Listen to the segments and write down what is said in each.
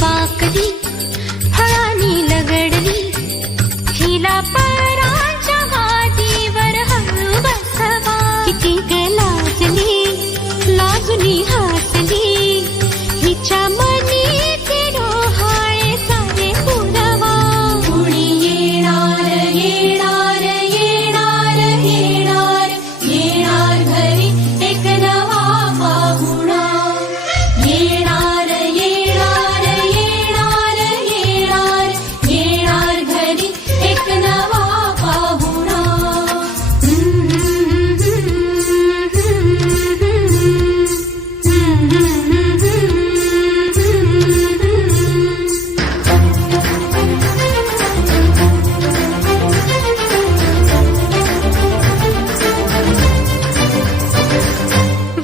वाकली फळांनी लगडली हिला पराच्या गादीवर हळू बसवा किती ग लाजली लाजुनी हसली हिच्या मनी ते डोहाळे सारे पुरवा कुणी येणार येणार येणार येणार येणार घरी एक नवा पाहुणा येणार येणार येणार येणार येणार घरी एक नवा पाहुणा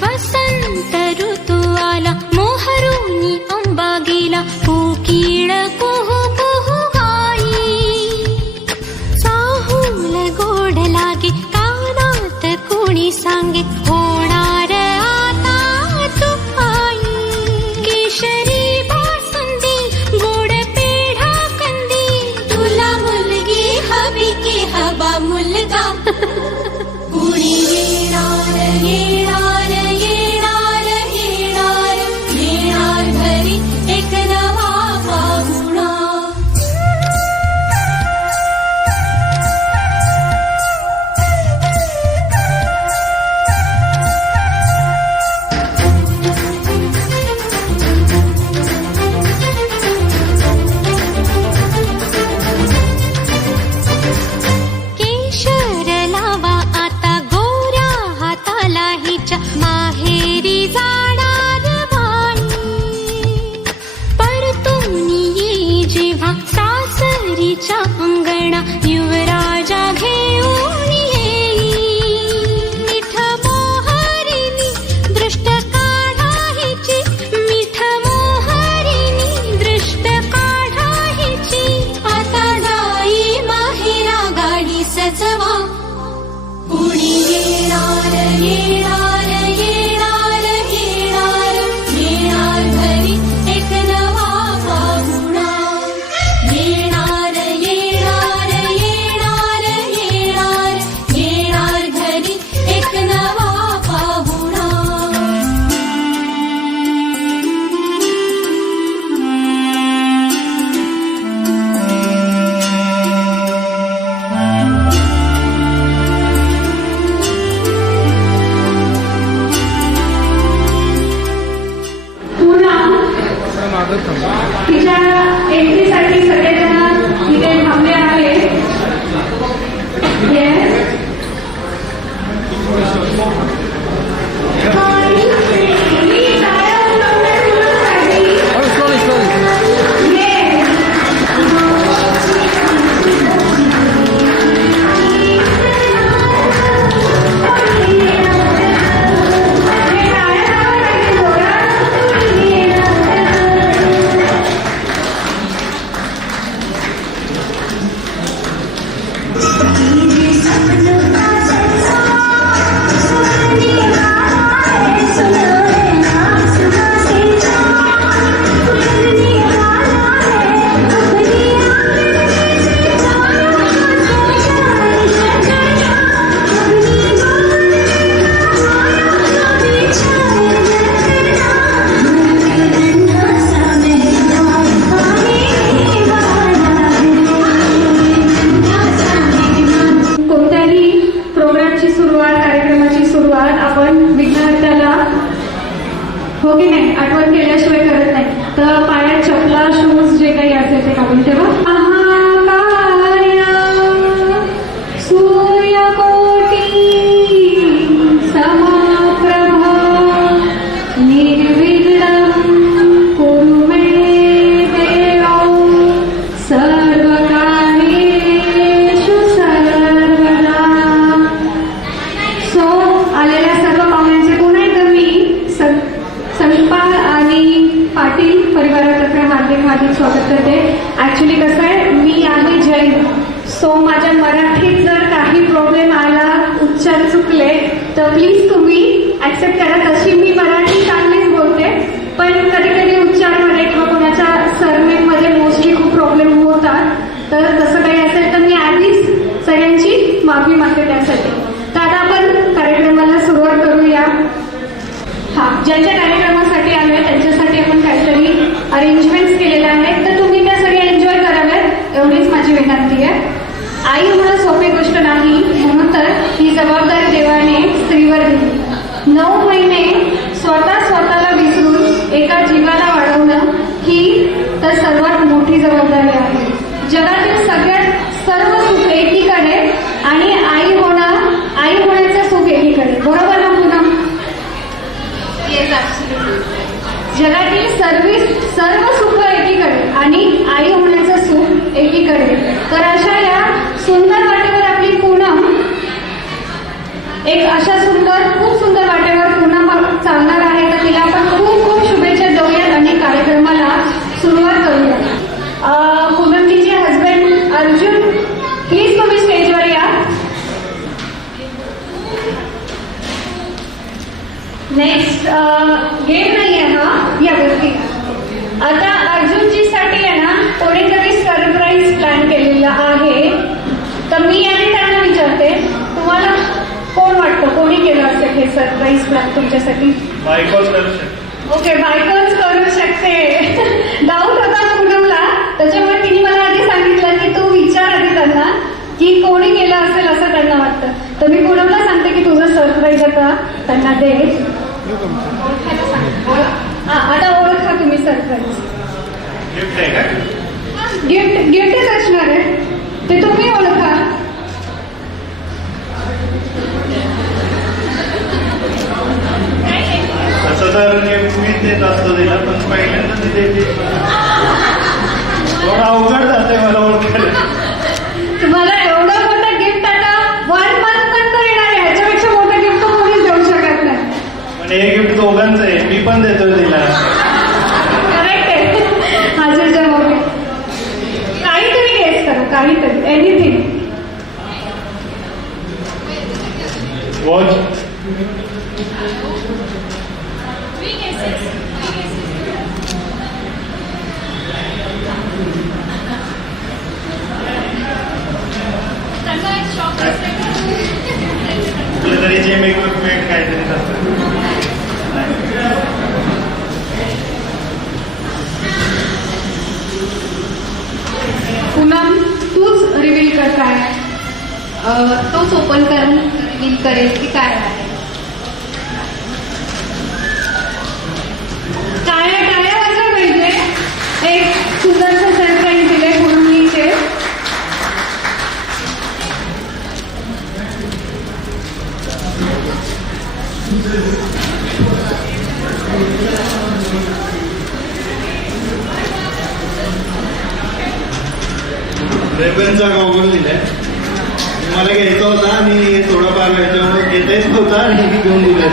वसंत ऋतू आला मोहरुनी अंबा गेला कोकिळ कुहू कुहू गाई चाहूल गोड लागे कानात कोणी सांगे होणार आता तू आई केशरी बासुंदी गोड पेढा कंदी तुला मुलगी हवी की हवा मुलगा कुणी येणार येणार येणार येणार येणार घरी एक नवा पाहुणा केशर लावा आता गोऱ्या हाताला हिच्या माहेरी जाणार बाई परतून ये जेव्हा सासरीच्या अंगणा युवराजा घेऊन येई मिठ मोहरिनी दृष्ट काढा हिची मिठ मोहरिनी दृष्ट काढा हिची आता जाई माहेरा गाडी सजवा कुणी येणार येणार येणार येणार येणार घरी एक नवा पाहुणा येणार येणार येणार येणार येणार घरी एक नवा पाहुणा पूर्ण तिच्या एंट्रीसाठी सगळेजण इथे थांबले आहे. Yes. मी टाळ्या वाजवते तुझ्यासाठी. Yes. हो की नाही आठवण केल्याशिवाय करत नाही तर पायात चपला शूज जे काही असेल ते काढून ठेवा. महाकाय सूर्यकोटी समप्रभ निर्विघ्नं कुरु मे देव सर्वकार्येषु सर्वदा. सो आलेल्या सर्व पाहुण्यांचे पुन्हा एकदा मी संपाळ आणि पाटील परिवारातर्फे हार्दिक हार्दिक स्वागत करते. ऍक्च्युली कसं आहे मी आहे जैन सो माझ्या मराठीत जर काही प्रॉब्लेम आला उच्चार चुकले तर प्लीज तुम्ही ऍक्सेप्ट करा. तशी मी मराठी चांगलीच बोलते पण कधी कधी उच्चारामध्ये किंवा कोणाच्या जर तसं काही असेल तर मी आधीच सगळ्यांची माफी मागते त्यासाठी. तर आता आपण कार्यक्रमाला सुरुवात करूया. हा, ज्यांच्या कार्यक्रमासाठी आलोय त्यांच्यासाठी आपण काहीतरी अरेंजमेंट्स केलेल्या आहेत, तर तुम्ही त्या सगळ्या एन्जॉय कराव्यात एवढीच माझी विनंती आहे. आई होणं सोपी गोष्ट नाही, म्हणून तर ही जबाबदारी देवाने स्त्रीवर दिली. 9 महिने स्वतःला विसरून एका जीवाला वाढवणं ही तर सर्वात मोठी जबाबदारी आहे. जगातील सर्व सुख एकीकडे आणि आई होण्याचं सुख एकीकडे. बरोबर ना पूनम? जगातील सर्व सुख एकीकडे आणि आई होण्याचं सुख एकीकडे. तर अशा या सुंदर वाटेवर आपली पूनम खूप सुंदर वाटेवर पूनम चालणार आहे. तर तिला आपण खूप शुभेच्छा देऊयात आणि कार्यक्रमाला सुरुवात करूया. पूनमजीचे हजबंड अर्जुन, प्लीज तुम्ही स्टेजवर या. नेक्स्ट गेम नाही आहे हा, या व्यक्ती. आता अर्जुनजीसाठी आहे ना कोणीतरी सरप्राईज प्लॅन केलेला आहे. तर मी आणि त्यांना विचारते, तुम्हाला कोण वाटतं कोणी केलं असेल हे सरप्राईज प्लॅन तुमच्यासाठी? बायकोच करू शकते. ओके, बायकोच करू शकते. डाऊट होता पूनमला, त्याच्यामुळे तिने मला आधी सांगितलं की तू विचार आधी त्यांना की कोणी केलं असेल असं त्यांना वाटतं. तर मी पूनमला सांगते की तुझं सरप्राईज आता त्यांना दे. आता ओळखा तुम्ही सरप्राईज. गिफ्ट आहे का? गिफ्टच असणार आहे, ते तुम्ही ओळखा. तसं तर गिफ्ट मीच देत असतो तिला, पण पहिल्यांदा ती देते. थोडं अवघड जाते मला ओळखायला. तुम्हाला एवढं मोठं गिफ्ट आता 1 month नंतर येणार आहे, ह्याच्यापेक्षा मोठं गिफ्ट कोणीच देऊ शकत नाही. पण हे गिफ्ट दोघांचं आहे, मी पण देतो तिला. करेक्ट आहे. हजर जबाब. काहीतरी गेस करू, काहीतरी, एनिथिंग. वॉच. कुठलं तरी जिम इक्विपमेंट काहीतरी असतं. पूनम, तूच रिव्हील कर काय. तोच ओपन करून रिव्हील करेल की काय आहे. टाळ्या वाजवा पाहिजे. एक सुंदरचं सरप्राईज दिले पूनमनीचे. रेबनचा गॉगल दिलाय. मला घ्यायचा होता आणि थोडाफार याच्यामुळे घेता येत होता आणि मी घेऊन दिलाय.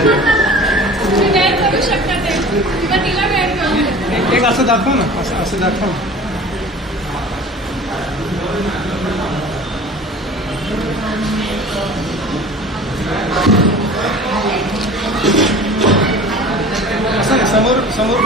एक असं दाखव ना, असं दाखव. असं समोर समोर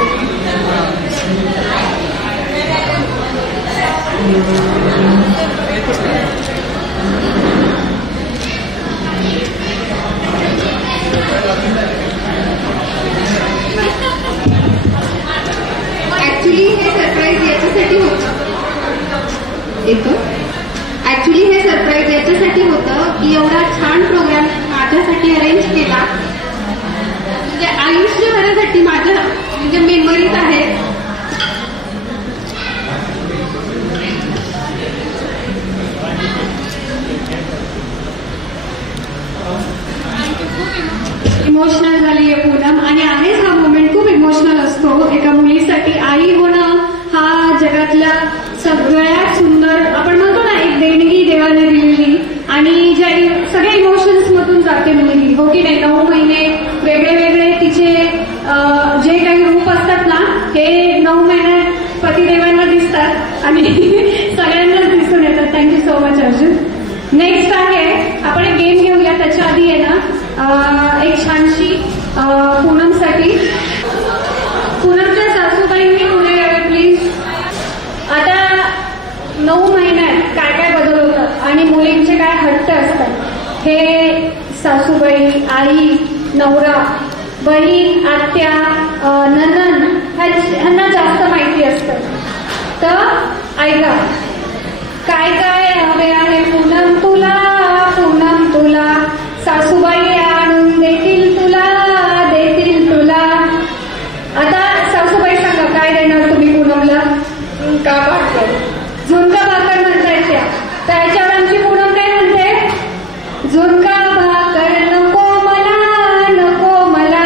ऍक्च्युली हे सरप्राईज याच्यासाठी होतं. ऍक्च्युली हे सरप्राईज याच्यासाठी होतं की एवढा छान प्रोग्राम माझ्यासाठी अरेंज केला. म्हणजे आयुष्यभरासाठी माझ्या म्हणजे मेमरीज आहेत. इमोशनल झाली आहे पूनम, आणि आहेच हा मोमेंट खूप इमोशनल असतो एका मुलीसाठी. आई होणं हा जगातल्या सगळ्यात सुंदर, आपण म्हणतो ना, एक देणगी देवाने दिलेली, आणि ज्या सगळ्या इमोशन्स मधून जाते मुलगी, हो की नाही. 9 महिने वेगळे वेगळे तिचे जे काही रूप असतात ना, हे 9 महिन्यात पतिदेवांना दिसतात आणि सगळ्यांनाच दिसून येतात. Thank you so much Arjun. Next आहे, आपण एक गेम घेऊया. त्याच्या आधी आहे ना एक छानशी पूनमसाठी. पूनमच्या सासूबाईंनी पुढे यावे प्लीज. आता 9 महिन्यात मुलींचे काय हट्ट असतात हे सासूबाई, आई, नवरा, बहीण, आत्या, नणंद ह्यांना जास्त माहिती असतं. तर ऐका, काय काय हवे आहे पूनम तुला, पूनम तुला, सासूबाई आणून देतील तुला, देतील तुला. आता सासूबाई सांगा काय देणार तुम्ही पूनमला? झुणका भाकर. झुणका भाकर म्हणताय त्या, त्याच्यावर आमची पूनम काय म्हणते? झुणका भाकर नको मला, नको मला,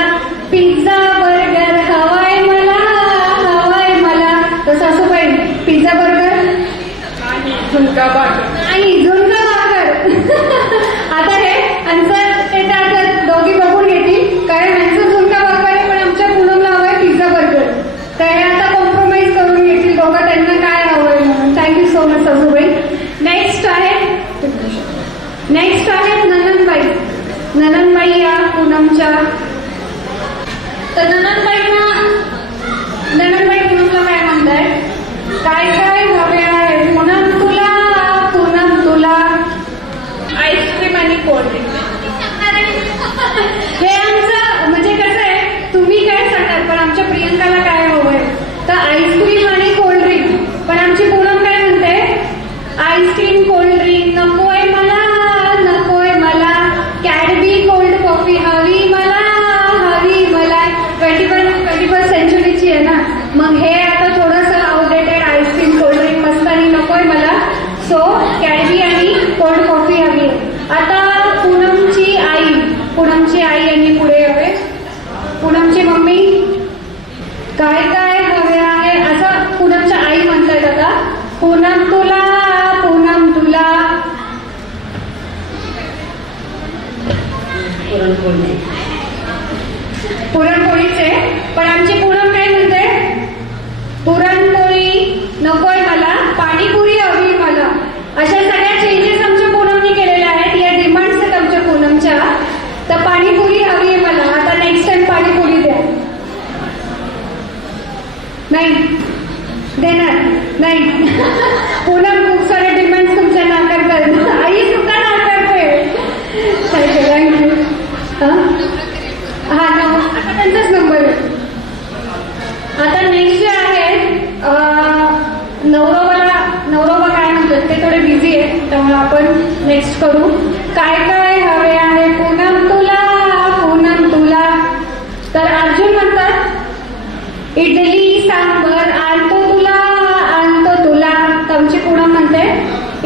पिझ्झा बर्गर हवाय मला, हवाय मला. तर सासूबाई पिझ्झा बर्गर झुणका भाकर. नाही, झुणका भाकर. आता हे आन्सर ते त्यात दोघी बघून घेतील, कारण आमचं झुणका भाकर आहे पण आमच्या पूनमला हवंय पिझ्झा बर्गर. तर हे आता कॉम्प्रोमाइज करून घेतील दोघं, त्यांना काय हवंय म्हणून. थँक्यू सो मच सासूबाई. नेक्स्ट आहेत ननंदबाई. ननंदबाई या पूनमच्या. तर ननंदबाई पूनमला काय म्हणताय? काय काय हवे आहे पूनम तुला, पूनम तुला? आईस्क्रीम आणि कोल्ड्रिंक. हे आमचं म्हणजे कसं आहे, तुम्ही काय सांगाल पण आमच्या प्रियंकाला काय हवंय? तर आईस्क्रीम आणि कोल्ड्रिंक. पण आमची पूनम काय म्हणते? आईस्क्रीम कोल्ड्रिंक नकोय मला, नकोय मला, कॅडबी कोल्ड कॉफी हवी मला, हवी मला. 21st सेंचुरीची आहे ना, मग हे आता थोडंसं आउटडेटेड. आईस्क्रीम कोल्ड्रिंक मस्त आणि नकोय मला, सो कॅडबी आणि कोल्ड कॉफी हवी आहे. आता पूनमची आई यांनी पुढे हवे. पूनमची मम्मी काय काय हवे आहे असं पूनमच्या आई म्हणतायत. आता पूनम तुला, पूनम तुला. पुरणपोळीचे. पण आमची पूनम काय म्हणते? पुरणपोळी नकोय मला, पाणीपुरी हवी मला. अशा सगळ्या चेंजेस आमच्या पूनमनी केलेल्या आहेत. या डिमांड्स आहेत आमच्या पूनमच्या. तर पाणीपुरी हवी आहे मला. आता नेक्स्ट टाइम पाणीपुरी द्या. नाही देणार नाही. पूनम खूप सारे डिमांड्स तुमच्या नाकारतात. आई सुद्धा नाकारते. थँक्यू. हा आता त्यांचाच नंबर आहे. आता नेक्स्ट जे आहे नवरोबा काय म्हणतात ते थोडे बिझी आहे, त्यामुळे आपण नेक्स्ट करू. काय काय हवे आहे पूनम तुला, पूनम तुला? तर अर्जुन म्हणतात इडली सांबर आणतो तुला, आणतो तुला. तर आमची पूनम म्हणते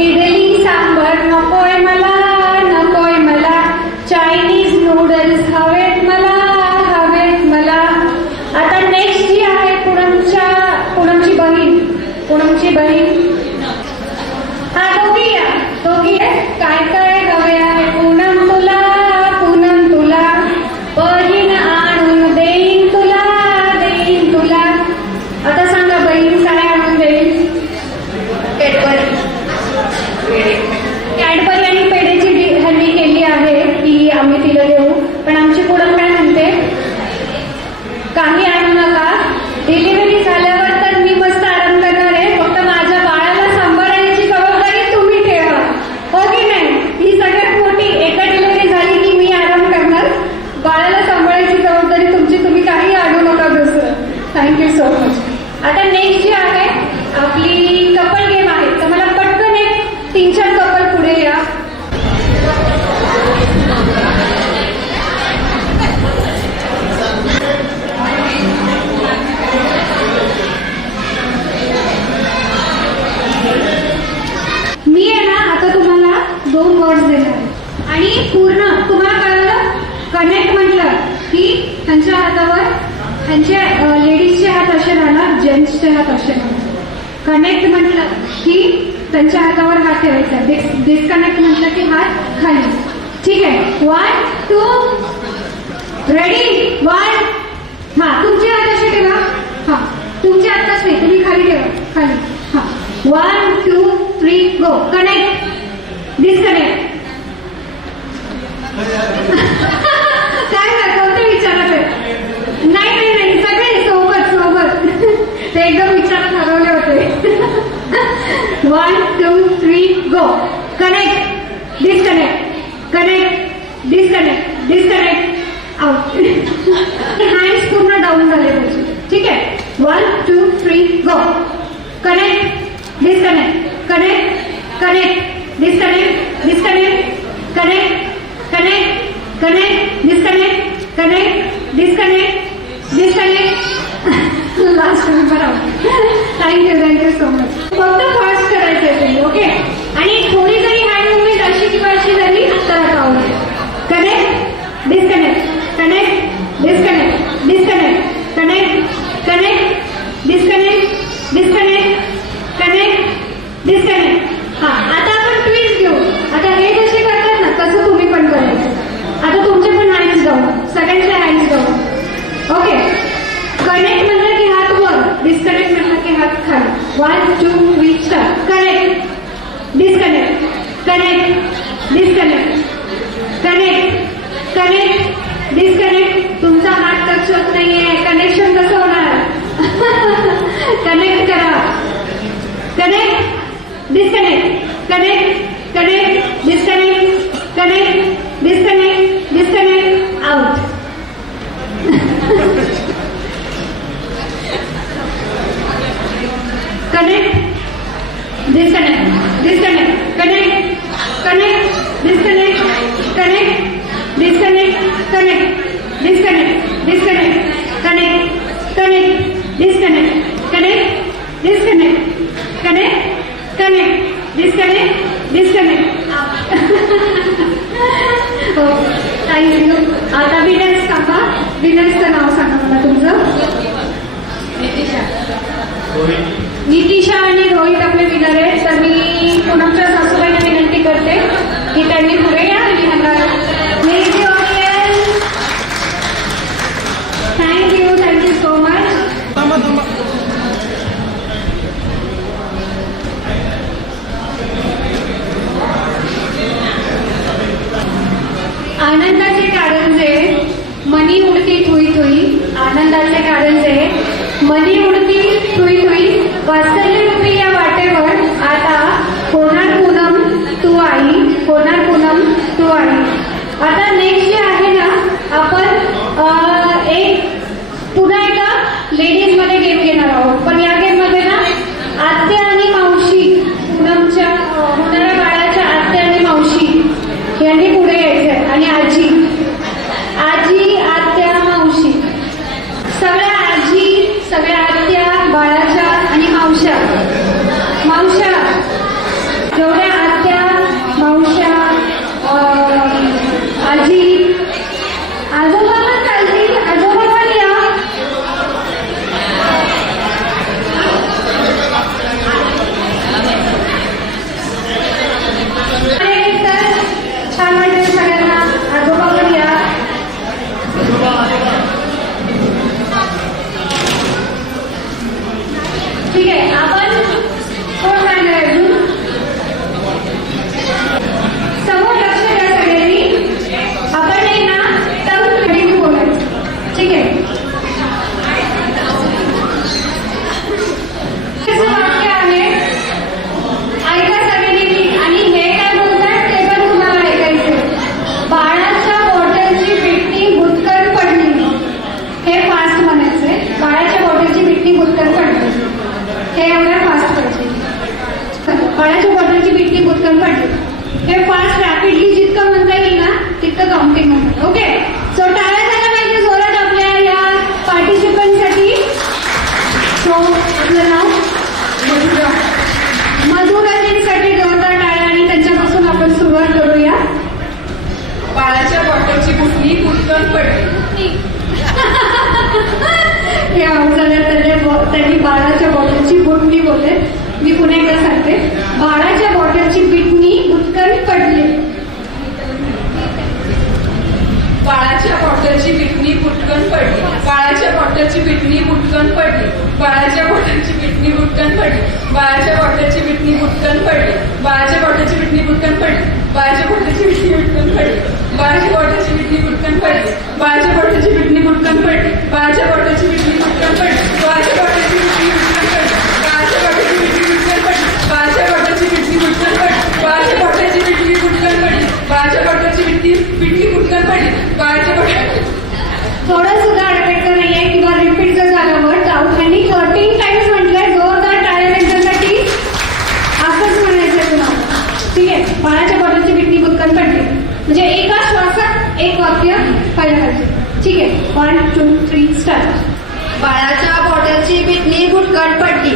इडली सांबर नकोय मला, नकोय मला, चायनीज नूडल्स हवेत मला, हवेत मला. आता नेक्स्ट जी आहे पूनमची बहीण. हा दोघी आहे. काय काय हवे आहे पूनम तुला, पूनम तुला? बहीण आणून देईन तुला, देईन तुला. आता सांगा बहीण काय आणून देईल? कॅडबरी आणि पेढेची हल्ली केली आहे की आम्ही तिला देऊ. पण आमची पूनम काय म्हणते? काही आणू नका, डिलिव्हरी झाल्यावर तर मी मस्त आराम करणार आहे, फक्त माझ्या बाळाला सांभाळण्याची जबाबदारी तुम्ही ठेवा. हो की नाही? ही सगळ्यात मोठी. एका डिलिव्हरी झाली की मी आराम करणार, बाळाला सांभाळायची जबाबदारी तुमची, तुम्ही काही आणू नका दुसरं. Thank you so much. आता नेक्स्ट जी आहे आपली कपल गेम आहे. तर मला पटकन एक 3-4 कपल पुढे या. मी आहे ना आता तुम्हाला 2 वर्ड्स देणार आणि पूर्ण तुम्हाला कळलं. कनेक्ट म्हटलं की त्यांच्या हातावर त्यांच्या लेडीजचे हात असे राहणार, जेंट्सचे हात असे राहणार. कनेक्ट म्हटलं की त्यांच्या हातावर हात ठेवायचा. डिस्कनेक्ट म्हटलं की हात खाली. ठीक आहे. 1 2 रेडी. 1. हा तुमचे हात असे ठेवा. हा तुमचे हात असे तुम्ही खाली ठेवा, खाली. हा 1 2 3 गो. कनेक्ट. डिस्कनेक्ट. काय कोणते विचारात आहे? नाही सगळे सोबत ते एकदम विचारात हरवले होते. 1 2 3 गो. कनेक्ट. Thank you so much. फक्त फास्ट करायचं आहे तुम्ही, ओके. आणि थोडी जरी हँड मुवमेंट अशी किंवा अशी झाली तर आता आवडेल. Connect disconnect connect disconnect disconnect connect connect disconnect disconnect connect disconnect. हा, आता आपण ट्विस्ट घेऊ. आता हे जसे करतात ना तसं तुम्ही पण करायचं. आता तुमचे पण हँड्स डाऊन, सगळ्यांचे हँड्स डाऊन, ओके. कनेक्ट म्हटलं की हात वर, डिस्कनेक्ट म्हटलं की हात खाली. 1 2 3 start. Connect disconnect connect disconnect connect connect disconnect. तुमचा हात टच होत नाहीये, कनेक्शन कसं होणार? कनेक्ट करा. Connect disconnect connect connect disconnect connect disconnect disconnect out. Connect disconnect disconnect connect connect disconnect connect disconnect connect disconnect disconnect connect connect disconnect connect disconnect connect connect disconnect disconnect. हो, thank you. आता winners सांगा. विनर्सचं नाव सांगा मला तुमचं. नितिशा आणि रोहित आपले winner आहेत. तर मी पुनमच्या सासूबाईंना विनंती करते की त्यांनी पुढे या आणि मला थँक्यू थँक्यू सो मच. आनंदाचे कारंजे मनी उडती थुई थुई. आनंदाचे कारंजे मनी उडती थुई थुई. वात्सल्य रूपी या वाटेवर आता होणार पूनम तू आई, होणार पूनम तू आई. आता नेक्स्ट जे आहे ना, आपण एक पुन्हा एकदा लेडीज मध्ये गेम घेणार आहोत. पण या गेम मध्ये ना आत्या आणि मावशी, पूनमच्या होणाऱ्या बाळाच्या आत्या आणि मावशी यांनी पुढे यायचंय. आणि आजी आजी आत्या मावशी, सगळ्या आजी सगळ्या आत्या बाळाच्या आणि मावश्या मावश्या जेवढ्या आत्या मावश्या आजी आजोबा पण चालतील. आजोबा पण या. छान वाटेल सगळ्यांना. आजोबा पण या. ठीक आहे, आपण कोण सांगणार अजून? समोर लक्ष द्या सगळ्यांनी. आपण हे ना टंग ट्विस्टिंग बोलायचं, ठीक आहे. वाक्य आहे, ऐका सगळ्यांनी. आणि हे काय बोलतात ते पण तुम्हाला ऐकायचं. बाळाच्या बॉटलची बिटणी भुतकन पडली. हे फास्ट म्हणायचंय. बाळाच्या बॉटलची बिटणी भुतकन पडली. हे एवढ्या फास्ट पाहिजे. बाळाच्या बॉटलची बिटणी भुतकन पडली. हे फास्ट रॅपिडली जितकं म्हणता येईल ना तितकं काउंटिंग म्हणतात. ओके, सो टाळ्या झाल्या पाहिजे जोरात आपल्या या पार्टिसिपंटसाठी. सो आपलं नाव मधुराजींसाठी जोरदार टाळ्या आणि त्यांच्यापासून आपण सुरुवात करूया. बाळाच्या बॉटलची कुठली कुठकन पडली. हे त्यांनी बाळाच्या बॉटलची बुटणी बोलले. मी पुन्हा एकदा सांगते. बाळाच्या बॉटलची बिटणी भुतकन पडली. बाळाच्या बॉटलची बिटणी फुटकन पडली. बाळाच्या बॉटलची बिटणी फुटकन पडली. बाळाच्या बॉटलची बिटणी फुटकन पडली. बाळाच्या बॉटलची बिटणी फुटकन पडली. बाळाच्या बॉटलची बिटणी फुटकन पडली. बाळाच्या बॉटलची बिटणी फुटकन पडली. बाळाच्या बॉटलची बिटणी फुटकन पडली. बाळाच्या बॉटलची बिटणी फुटकन पडली. बाळाच्या बॉटलची बिटणी फुटकन पडली. बाळाच्या बॉटलची बिटणी फुटकन पडली. बाळाच्या बॉटलची बिटणी फुटकन पडली. बाळाच्या बॉटलची बिटणी फुटकन पडली. बाळाच्या बॉटलची बिटणी फुटकन पडली. बाळाच्या बॉटलची बिटणी फुटकन पडली. बाळाच्या बॉटल थोडं सुद्धा अडकायचं नाहीये किंवा रिपीट जर झालं वर्ड आउट. त्यांनी 13 टाइम्स म्हटलंय. जोरदार टाळ्या त्यांच्यासाठी. असंच म्हणायचंय तुला, ठीक आहे. बाळाच्या बॉटलची बिटणी भुतकन पडली म्हणजे एका श्वासात एक वाक्य पाहिलं पाहिजे, ठीक आहे. 1 2 3 स्टार्ट. बाळाच्या बॉटलची बिटणी फुटकन पडली.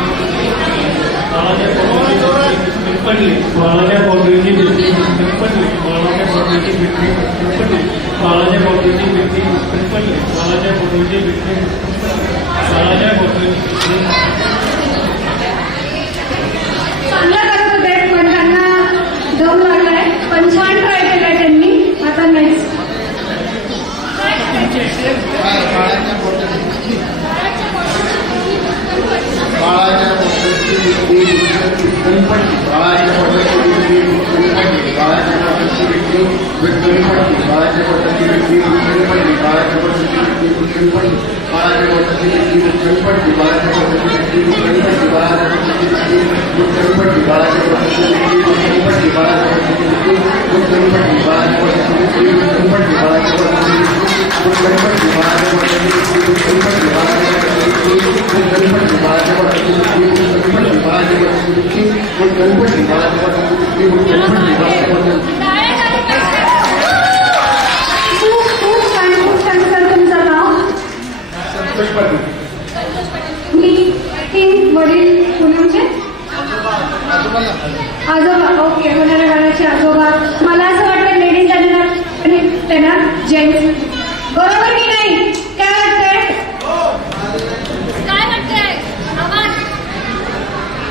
बाळाच्या बॉटलची पडली, बाळाच्या बॉटलची बिटणी पडली, बाळाच्या बॉटलची बिटणी पडली, बाळाच्या बॉटलची बिटणी पडली, बाळाच्या बॉटलची बिटणी बाळाच्या बॉटलची चांगलं करत होते पण त्यांना दम लागलाय, पण छान ट्राय केलाय त्यांनी. आता नेक्स्ट बाळाच्या बॉटलची बिटणी पडली, बाळाच्या बॉटलची बिटणी पडली, बाळाच्या बॉटलची बिटणी पडली, बाळाच्या बॉटलची बिटणी पडली, बाळाच्या बॉटलची बिटणी पडली, बाळाच्या बॉटलची बिटणी पडली, बाळाच्या बॉटलची बिटणी पडली, बाळाच्या बॉटलची बिटणी पडली, बाळाच्या बॉटलची बिटणी पडली, बाळाच्या बॉटलची बिटणी पडली, बाळाच्या बॉटलची बिटणी पडली, बाळाच्या बॉटलची बिटणी खूप छान सर तुमचं नाव. मी थिंक वडील पूनमचे आजोबा. ओके, होणाऱ्या बाळाचे आजोबा. मला असं वाटतं लेडीज आणि त्यांना जेंट्स. बरोबर की नाही? काय वाटतंय? काय वाटतंय? आवाज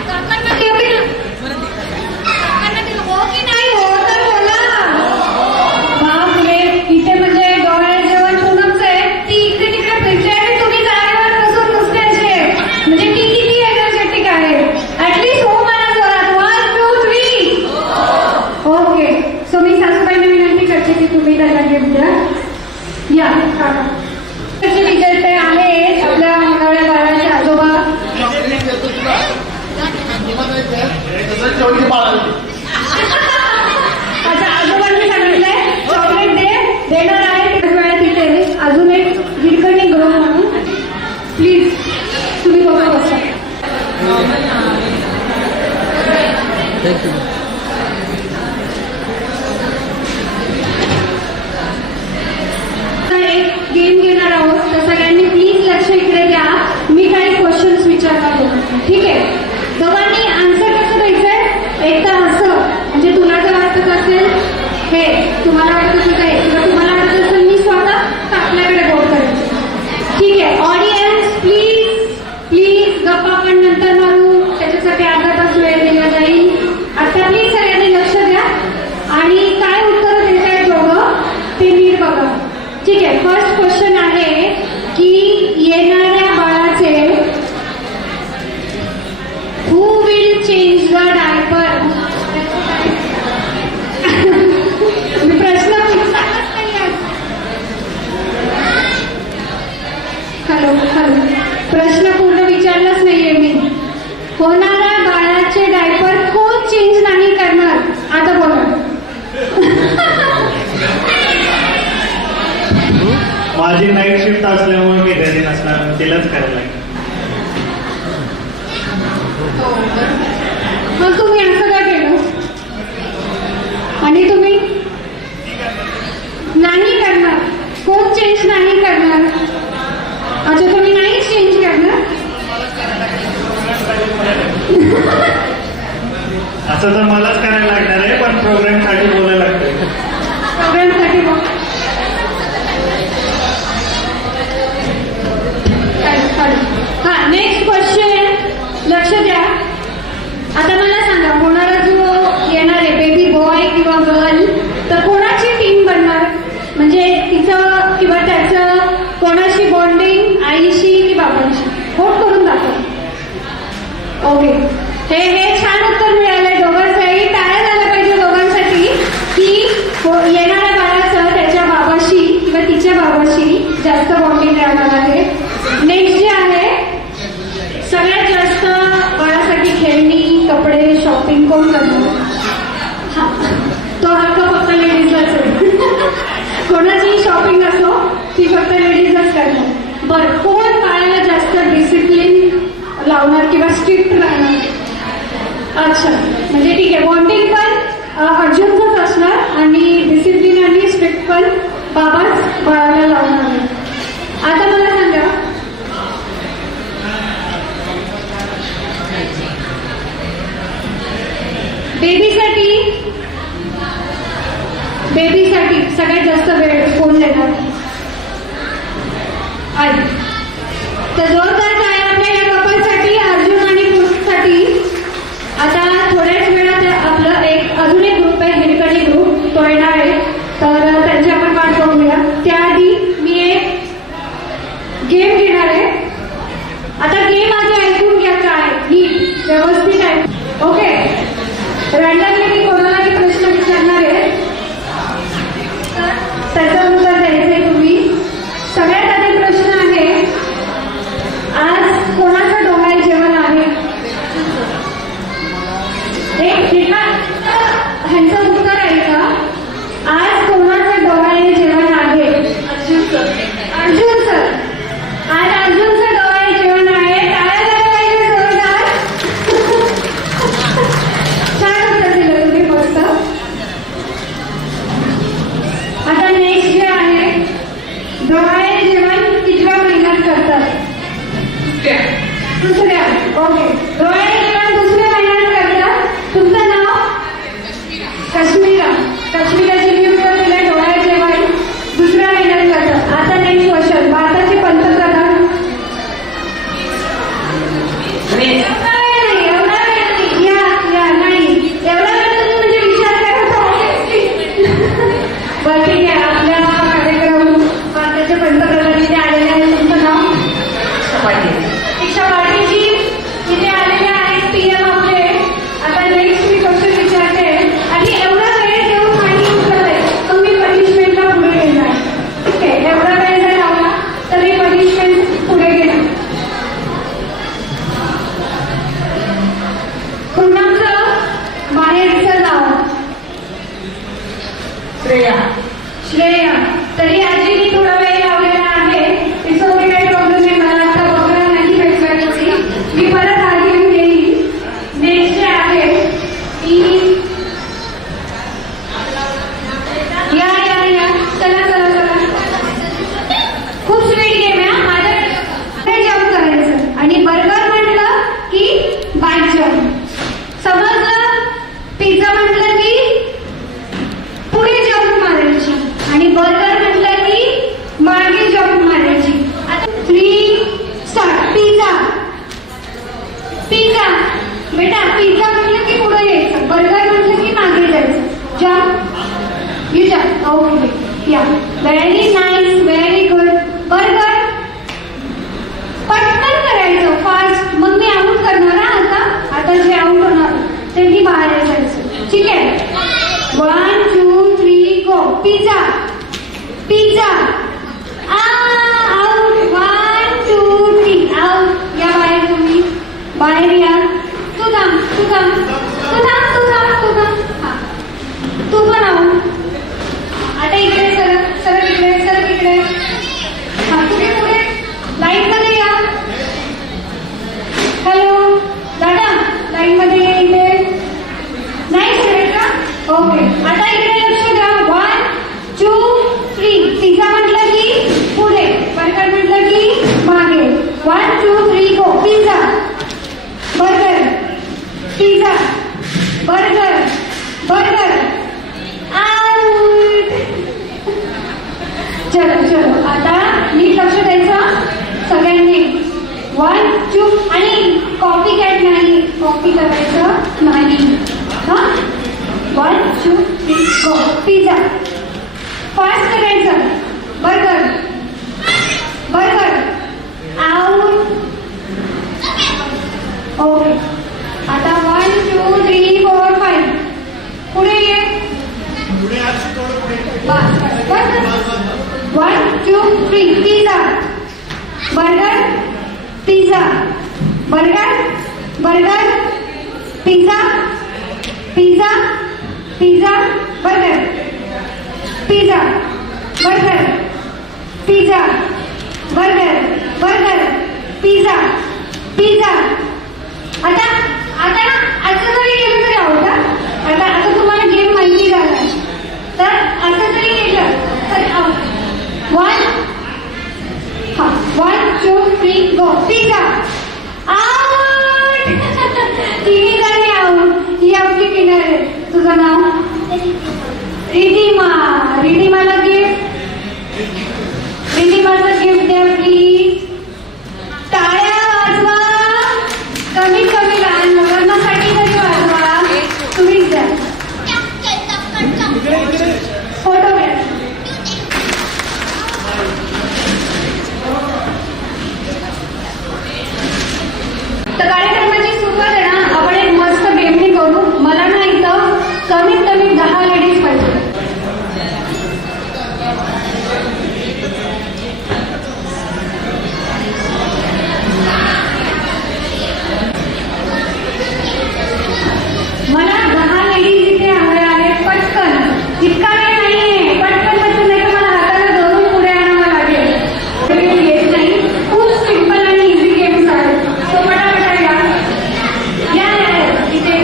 काकांना एवढी काकांना दिलं हो की नाही? नाही हो तर बोला. बापरे, इथे म्हणजे डोळे जेवण पूनमचं आहे, ती इकडे तिकडे फिरते आणि तुम्ही जागेवर बसून नुसते असे. म्हणजे ती किती एनर्जेटिक आहे. ऍटलीस्ट हो मला जोरात. 1, 2, 3. ओके, सो मी सासूबाईंना विनंती करते की तुम्ही त्याला गिफ्ट द्या. या काका. विजेते आहेत आपल्या होणाऱ्या बाळाचे आजोबा. अच्छा, आजोबांनी सांगितलंय चॉकलेट देणार आहे. त्याच वेळेत तिथे अजून एक हिरकणी ग्रो म्हणून प्लीज तुम्ही बघा बसा. एक गेम घेणार आहोत, तर सगळ्यांनी प्लीज लक्ष इकडे द्या. मी काही क्वेश्चन्स विचारणार होते, ठीक आहे? दोघांनी आन्सर कसं द्यायचंय? एक तर असं, म्हणजे तुला जर वाटत असेल हे, तुम्हाला वाटत असेल हे, किंवा तुम्हाला वाटत असेल मी स्वतः, तर आपल्याकडे बोट करायचं, ठीक आहे? ऑडियन्स प्लीज गप्पा आपण नंतर मारू, त्याच्यासाठी अर्धा तास वेळ दिला जाईल. आता प्लीज सगळ्यांनी लक्ष द्या आणि काय उत्तर देत आहेत दोघं ते नीट बघा, ठीक आहे? फर्स्ट क्वेश्चन आहे की येणाऱ्या बाळाचे who will change the diaper. मी प्रश्न विचारलाच नाही आज. हॅलो, प्रश्न पूर्ण विचारलाच नाहीये मी. होणाऱ्या बाळाचे डायपर कोण चेंज नाही करणार? आता बोला. माझी नाईट शिफ्ट असल्यामुळे मी घरी नसणार, तिलाच करायला लागेल. मग तुम्ही असं का केलं? आणि तुम्ही नाही करणार, कोण चेंज नाही करणार? अच्छा, तुम्ही नाही चेंज करणार. असं तर मलाच करायला लागणार आहे, पण प्रोग्रामसाठी बोलायला लागतंय. प्रोग्रामसाठी मग हा, नेक्स्ट क्वेश्चन लक्ष द्या. आता मला सांगा, होणारा जो येणार आहे बेबी बॉय किंवा गर्ल, तर कोणाची टीम बनणार? म्हणजे तिचं किंवा त्याचं कोणाशी बॉन्डिंग, आईशी की बाबांशी? वोट करून दाखवा. ओके, हे छान उत्तर मिळालंय दोघांसाठी. टाळ्या झाल्या पाहिजे दोघांसाठी की येणाऱ्या बाळाचं त्याच्या बाबाशी किंवा तिच्या बाबाशी जास्त बॉन्डिंग राहणार आहे. नेक्स्ट जे आहे, सगळ्यात जास्त बाळासाठी खेळणी, कपडे, शॉपिंग कोण करणार? तो हक्क फक्त लेडीजलाच आहे. कोणाची शॉपिंग असो ती फक्त लेडीजच करणार. बरं, कोण बाळाला जास्त डिसिप्लिन लावणार किंवा स्ट्रिक्ट राहणार? अच्छा, म्हणजे ठीक आहे, बॉन्डिंग पण अर्जुनचंच असणार आणि डिसिप्लिन आणि स्ट्रिक्ट पण बाबाच बाळाला लावणार आहे. आता मला सांगा, बेबीसाठी सगळ्यात जास्त वेळ कोण देणार? आई. तर जोरदार काय आपल्या या कपलसाठी, अर्जुन आणि पुरुषसाठी. आता थोड्याच वेळात आपलं अजून एक ग्रुप आहे, हिरकणी ग्रुप, तो येणार आहे. तर त्यांची आपण वाट बघूया. त्याआधी मी एक गेम घेणार आहे. आता गेम आधी ऐकून घ्या काय नीट व्यवस्थित आहे. ओके, रँडमली मी कोणालाही प्रश्न विचारणार आहे, त्याचं उत्तर द्यायचंय तुम्ही. सगळ्यात आधी प्रश्न आहे, आज कोणाचं डोहाळे जेवण आहे? ह्यांचं उत्तर आहे का? आज कोणाचं डोहाळे जेवण आहे? अर्जुन सर. आज अर्जुनचं डोहाळे जेवण आहे. टाळ्या झाल्या पाहिजे जोरदार. छान उत्तर दिलं तुम्ही मस्त. आता नेक्स्ट जे आहे, डोहाळे जेवण कितव्या महिन्यात करतात? दुसऱ्या. ओके, डोहाळे जेवण दुसऱ्या महिन्यात करतात. तुमचं नाव? कश्मीरा. कश्मीराची मी उत्तर दिलंय, डोहाळे जेवण दुसऱ्या महिन्यात करतात. आता नेक्स्ट क्वेश्चन, भारताचे पंतप्रधान? एवढा वेळ नाही. या नाही, एवढा वेळ तुम्ही म्हणजे विचार करायचा. बरं ठीक आहे, आपल्या कार्यक्रम भारताचे पंतप्रधान इथे आलेले आहेत. तुमचं नाव? दीक्षा पाटीलजी इथे आलेले आहेत, PM आपले. आता नेक्स्ट मी क्वेश्चन विचारते आणि एवढा वेळ देऊन माहिती उत्तर आहे तर मी पनिशमेंटला पुढे घेणार. ठीक आहे, एवढा वेळ जर लावला तर मी पनिशमेंट पुढे घेणार. कुणाचं माहेरचं नाव? श्रेया. तरी आजीने थोडा वेळ लावलेला आहे. इट्स ओके, काही प्रॉब्लेम नाही. मला आता वगैरे नाही भेटणार होती, मी परत आधी येईल. नेक्स्ट जे आहे या चला. खूप स्वीट गेम आहे. माझ्याकडे जम्प करायचं आणि बर्गर म्हटलं की बॅक जम्प. समजलं? पिझ्झा म्हटलं की पुढे जम्प मारायची आणि बर्गर म्हटलं की मागे जम्प मारायची. आता 3 स्टार्ट. पिझ्झा बेटा, पिझ्झा म्हटलं की पुढे यायचं, बर्गर म्हटलं की मागे जायचं. Jump, you jump. ओके, या. Very nice, very good. Burger पटकन करायचं, फास्ट. मग मी आउट करणार हा. आता जे आउट होणार त्यांनी बाहेर जायचं. ठीक आहे, 1 2 3 गो. Pizza out. 1 2 3 आउट. या बाहेर, तुम्ही बाहेर या. तू थांब. हा, तू पण आउट. आता इकडे सरक इकडे. हा, तुम्ही पुढे लाईन मध्ये या. हॅलो दादा, लाईन मध्ये या. इथे नाही सर का? ओके, आता इकडे लक्ष द्या. 1 2 3. पिझ्झा म्हटलं की पुढे, बर्गर म्हटलं की मागे. 1 2 3 go. Pizza, burger, pizza, burger, out. चलो. आता नीट लक्ष द्यायचं सगळ्यांनी. 1 2 आणि कॉपी कॅट नाही, कॉपी करायचं नाही. हा, 1 2 3 गो. पिझ्झा फास्ट करायचं. Burger out. ओके, आता 1 2 3 4 5 पुढे ये. बस. 1 2 3 pizza, burger, pizza, burger, pizza, burger, pizza, burger, pizza. आता असं जरी केलं तरी आवडतं. आता तुम्हाला गेम माहिती झाला तर असं जरी केलं तर 1 2 3 गो. Pizza out. 3 जणी आउट. ही आपली किनार आहे. तुझं नाव? रिधिमा. रिधिमाला गिफ्ट. रिधिमाचं गिफ्ट द्या प्लीज. टाळ्या वाजवा. कमीत कमी लहान मुलांसाठी तरी वाजवा. तुम्हीच द्या. फोटो घ्या. तर कार्यक्रमाची सुरुवात आहे ना, आपण एक मस्त गेमनी करू. मला ना इथं कमीत कमी 10 लेडीज पाहिजे. मला 10 लेडीज इथे हव्या आहेत. पटकन. इतका वेळ नाहीये. पटकन पटकन, नाही तर मला हाताला धरून पुढे आणावं लागेल. वेळ येत नाही. खूप सिंपल आणि इझी गेम्स आहेत. सो पटापट या. इथे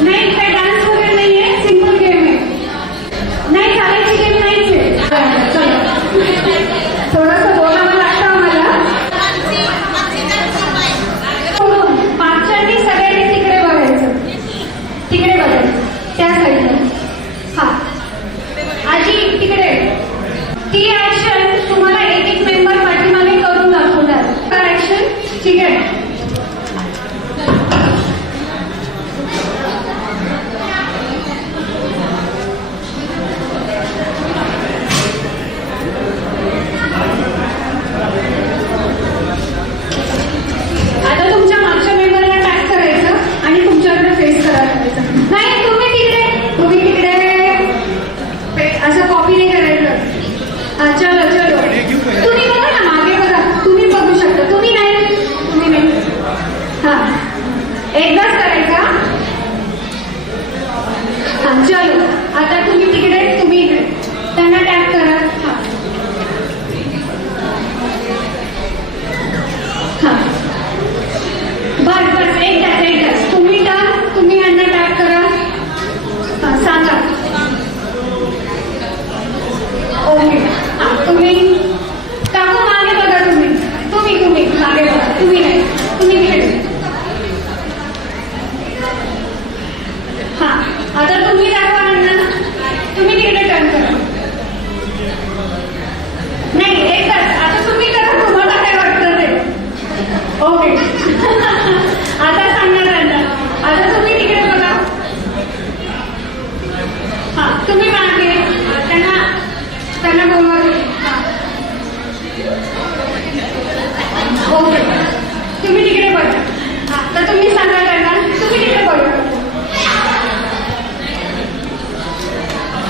नाही, काय डान्स वगैरे नाहीये. सिंपल गेम आहे. नाही, चालायची गेम नाहीच आहे. चला, थोडंसं बोलावं लागतं आम्हाला. पाचव्यांनी सगळ्यांनी तिकडे बघायचं. तिकडे बघायचं, त्या साईडला. हा, आजी तिकडे. ती ऍक्शन तुम्हाला एक एक मेंबर पाठीमागे करून दाखवणार. काय ऍक्शन? ठीक आहे. आता तुमच्या मागच्या मेंबरला टॅग करायचं आणि तुमच्याकडे फेस करायचं. नाही, तुम्ही तिकडे. तुम्ही तिकडे. असं कॉपी नाही करायचं. चलो चलो. तुम्ही बघा ना, मागे बघा. तुम्ही बघू शकता. तुम्ही नाही. तुम्ही नाही. हा, एकदाच करायचा. हा, चलो. आता तुम्ही तिकडे, तुम्ही इकडे. त्यांना टॅग करा. हा, हा. बस बस, एकदाच. तुम्ही टॅग, तुम्ही यांना टॅग करा. हा, सांगा. ओके. हा, तुम्ही काकू मागे बघा. तुम्ही मागे बघा. तुम्ही नाही. तुम्ही तिकडे. हा, आता तुम्ही दाखवा यांना. तुम्ही तिकडे टर्न करा. नाही, एकदाच. आता तुम्ही करा. तुम्हाला काय वाटतं ते. ओके. आता सांगा त्यांना. आता तुम्ही तिकडे बघा. हा, तुम्ही मागे. त्यांना बोलवा. ओके. तुम्ही तिकडे बघा. हा, तर तुम्ही सांगा त्यांना. तुम्ही तिकडे बघा.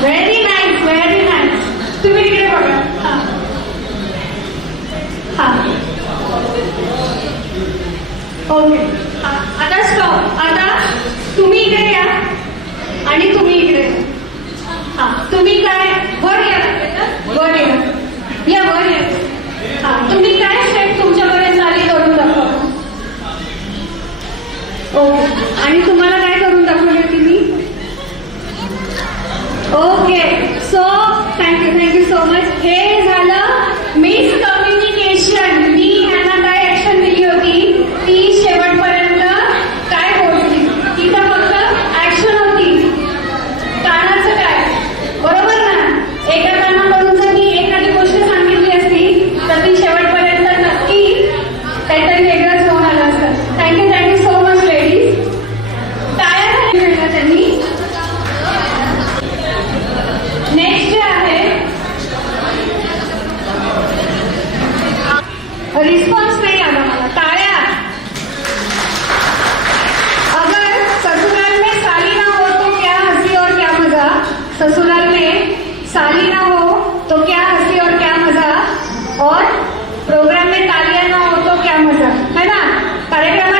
Very nice, very nice. तुम्ही तिकडे बघा. हा, हा. ओके. हा, आता स्टॉप. आता तुम्ही इकडे या आणि तुम्ही इकडे. हा, तुम्ही काय वर या. वर या. या वर या. हा, तुम्ही काय शेप तुमच्यापर्यंत आली करून दाखवा. ओके. आणि तुम्हाला काय करून दाखवली होती मी? Okay. So thank you so much. हे झालं मिसकम्युनिकेशन. मी ह्यांना काय ऍक्शन दिली होती ती शेवटपर्यंत काय बोलली. तिथं फक्त ऍक्शन होती. कानाचं काय, बरोबर ना? एका कानाकडून जर मी एखादी गोष्ट सांगितली असती तर ती शेवटपर्यंत नक्की काहीतरी वेगळंच होऊन आलं असतं. Thank you so much ladies. टाळ्या झाल्या त्यांनी. नेक्स्ट जे आहे, रिस्पॉन्स नाही आला मला. टाळ्या. अगर ससुराल में साली ना हो तो क्या हंसी और क्या मजा. ससुराल में साली ना हो तो क्या हंसी और क्या मजा. और प्रोग्राम में तालियां ना हो तो क्या मजा. है ना. कार्यक्रम